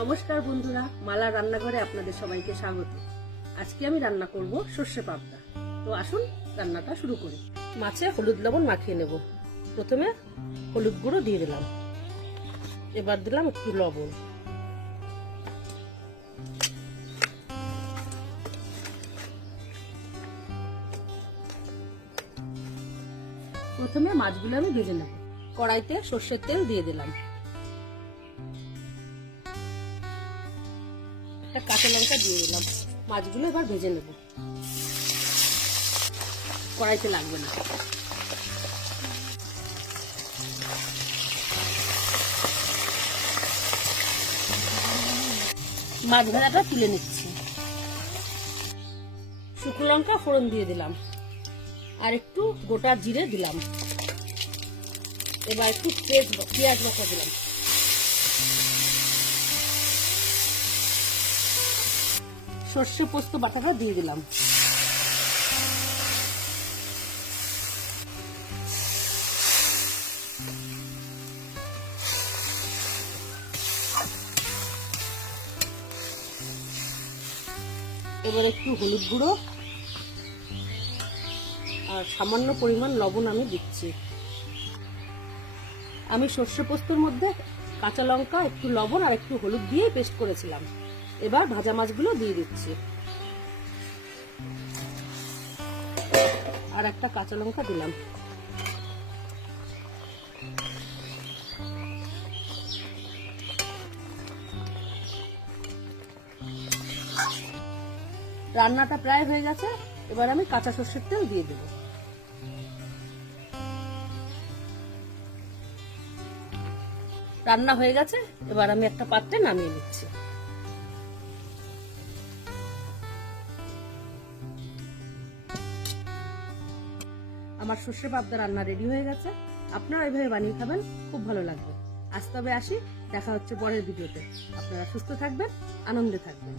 নমস্কার বন্ধুরা, মালা রান্নাঘরে আপনাদের সবাইকে স্বাগত। আজকে আমি রান্না করব সর্ষে পাবদা। তো আসুন রান্নাটা শুরু করি। মাছে হলুদ লবণ মাখিয়ে নেব। প্রথমে হলুদ গুঁড়ো দিয়ে দিলাম, এবার দিলাম একটু লবণ, প্রথমে মাছগুলো আমি ভেজে নেব। কড়াইতে সর্ষের তেল দিয়ে দিলাম, একটা কাঁচা লঙ্কা দিয়ে দিলাম। মাছগুলো এবার ভেজে নেব, কড়াইতে লাগবে না। মাছ ভাজাটা তুলে নিচ্ছি। শুকনো লঙ্কা ফোড়ন দিয়ে দিলাম, আর একটু গোটা জিরে দিলাম। এবার একটু পেঁয়াজ বাটা দিলাম, সর্ষে পোস্ত বাটাটা দিয়ে দিলাম। এবার একটু হলুদ গুঁড়ো আর সামান্য পরিমাণ লবণ আমি দিচ্ছি। আমি সর্ষে পোস্তর মধ্যে কাঁচা লঙ্কা, একটু লবণ আর একটু হলুদ দিয়ে পেস্ট করেছিলাম। এবার ভাজা মাছগুলো দিয়ে দিচ্ছি, আর একটা কাঁচা লঙ্কা দিলাম। রান্নাটা প্রায় হয়ে গেছে, এবার আমি কাঁচা সর্ষের তেল দিয়ে দেব। রান্না হয়ে গেছে, এবার আমি একটা পাত্রে নামিয়ে নিচ্ছি। আমার সর্ষে পাবদা রান্না রেডি হয়ে গেছে। আপনারা এইভাবে বানিয়ে খাবেন, খুব ভালো লাগবে। আজ তবে আসি, দেখা হচ্ছে পরের ভিডিওতে। আপনারা সুস্থ থাকবেন, আনন্দে থাকবেন।